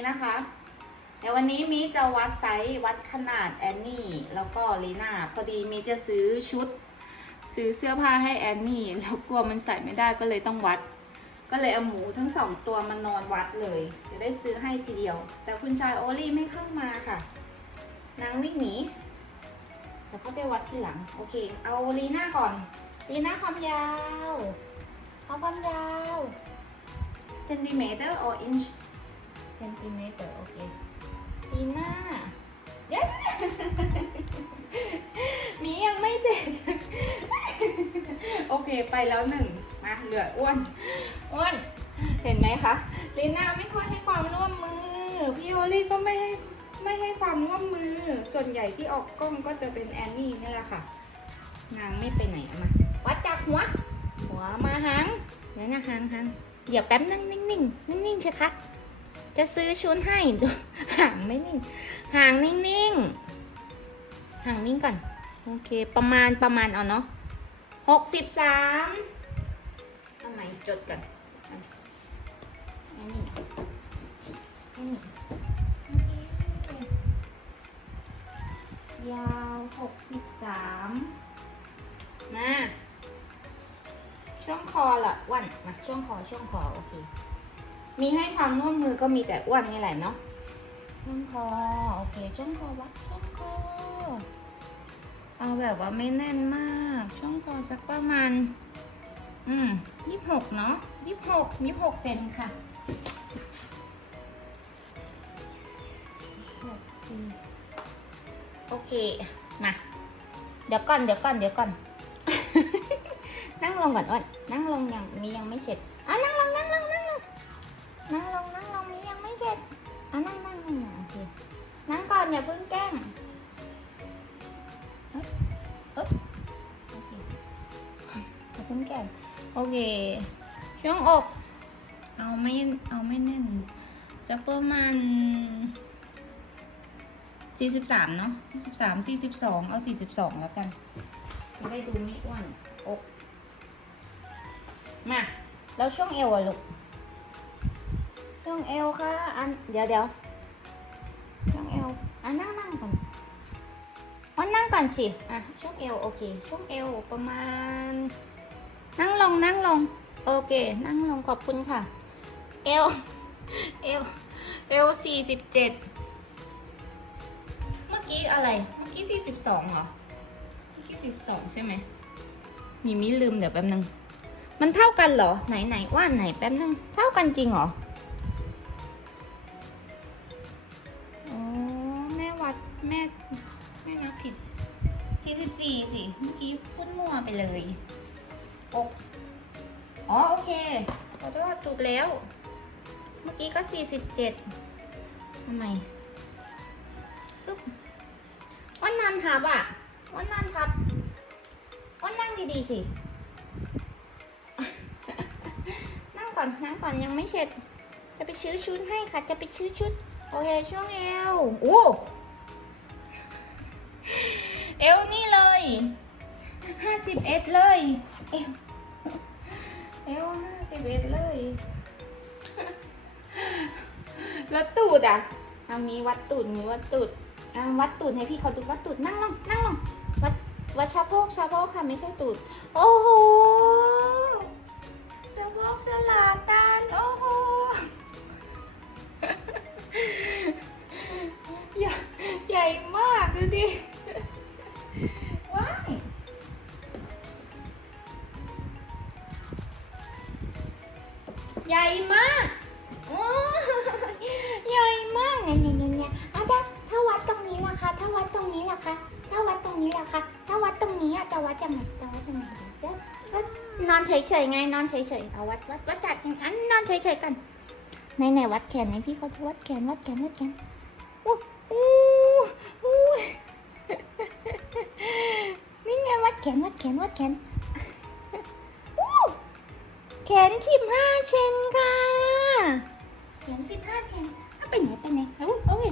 นี้นะคะเดี๋ยววันนี้มีจะวัดไซส์วัดขนาดแอนนี่แล้วก็ลีน่าพอดีมีจะซื้อชุด ซื้อเสื้อผ้าให้แอนนี่แล้วกลัวมันใส่ไม่ได้ก็เลยต้องวัด ก็เลยเอาหมูทั้งสองตัวมานอนวัดเลย จะได้ซื้อให้ทีเดียว แต่คุณชายโอลี่ไม่เข้ามาค่ะนางวิ่งหนีเดี๋ยวเขาไปวัดทีหลัง โอเค เอาลีน่าก่อนลีน่าความยาวเอาความยาวเซนติเมตร or inch ซนติเมตรโอเคลีน่าเย้หมียังไม่เสร็จ โอเคไปแล้วหนึ่งมาเหลืออ้วน อ้วน เห็นไหมคะลีน่าไม่ค่อยให้ความร่วมมือ พี่โอลี่ก็ไม่ให้ไม่ให้ความร่วมมือ ส่วนใหญ่ที่ออกกล้องก็จะเป็นแอนนี่นี่แหละค่ะ นางไม่ไปไหนมาวัดจากหัว หัวมาหางเดี๋ยวนะหางหางเดี๋ยวแป๊บนึงนิ่งนิ่งนิ่งนิ่งๆใช่คะ จะซื้อชุดให้ดูหางไม่นิ่งหางนิ่งๆหางนิ่งก่อน โอเค ประมาณประมาณเอาเนาะหกสิบสามเอาใหม่จดก่อนอันนี้อันนี้ยาวหกสิบสามมาช่วงคอละวันมาช่วงคอช่วงคอโอเค มีให้ความร่วมมือก็มีแต่อ้วนนี่แหละเนาะช่วงคอโอเคช่วงคอวัดช่วงคอเอาแบบว่าไม่แน่นมาก ช่วงคอสักประมาณ อืมยี่หกเนาะยี่หกยี่หกเซนค่ะหกสี่โอเค มา เดี๋ยวก่อนเดี๋ยวก่อนเดี๋ยวก่อน นั่งลงก่อนอ้นนั่งลงยังมียังไม่เสร็จ นั่งลงนั่งลงมียังไม่เสร็จอะนั่งนั่งนั่งโอเคนั่งก่อนอย่าเพิ่งแกล้งโอเคขอบคุณแก่โอเค ช่วงอก เอาไม่เอาไม่แน่นจะประมาณ43เนาะ43 42 เอา 42 แล้วกัน จะได้ดูไม่อ้วนอกมา แล้วช่วงเอวอะลูก ช่วงเอวค่ะ อันเดี๋ยวเดี๋ยวช่วงเอวอันนั่งนั่งก่อนวันนั่งก่อนสิ อะช่วงเอวโอเค ช่วงเอวประมาณ นั่งลงนั่งลง โอเค นั่งลงขอบคุณค่ะ เอวเอวเอวสี่สิบเจ็ดเมื่อกี้อะไร เมื่อกี้สี่สิบสองเหรอ เมื่อกี้สี่สองใช่ไหมมีมิลืมเดี๋ยวแป๊บนึง มันเท่ากันเหรอ ไหนไหนว่านไหนแป๊บนึง เท่ากันจริงเหรอ เมื่อกี้พูดมั่วไปเลยอกอ๋อโอเคขอโทษถูกแล้ว เมื่อกี้ก็47ทำไมปึ๊บอ้อนนานทับอะอ้อนนานทับอ้อนนั่งดีๆสิ นั่งก่อนนั่งก่อนยังไม่เสร็จ จะไปซื้อชุดให้ค่ะ จะไปซื้อชุด โอเคช่วงเอวโอ้ เอวนี่เลยห้าสิบเอ็ดเลย เอวเอวห้าสิบเอ็ดเลย แล้วตูดอะเอามีวัดตูดมีวัดตูดอะวัดตูดให้พี่เขาดูวัดตูดนั่งลงนั่งลงวัดวัดชะโพกชะโพกค่ะไม่ใช่ตูด โอ้โหสะโพกสลาตันโอ้โหใหญ่ใหญ่มากดูดิ ว้ายใหญ่มากโอ้ใหญ่มากเนี่ยเนี่ยเนี่ยเนี่ยอะถ้าถ้าวัดตรงนี้ล่ะคะ ถ้าวัดตรงนี้ล่ะคะ ถ้าวัดตรงนี้ล่ะคะ ถ้าวัดตรงนี้อะจะวัดยังไงจะวัดยังไงเดี๋ยววัดนอนเฉยๆไง นอนเฉยๆเอาวัดวัดวัดจัดอย่างนั้นนอนเฉยๆกันไหนไหนวัดแขนไหนพี่เขาจะวัดแขนวัดแขนวัดแขนอู้ แขนวัดแขนวัดแขนอู้แขนสิบห้าเซนค่ะแขนสิบห้าเซนเอาไปไหนไปไหนเอาเอาไง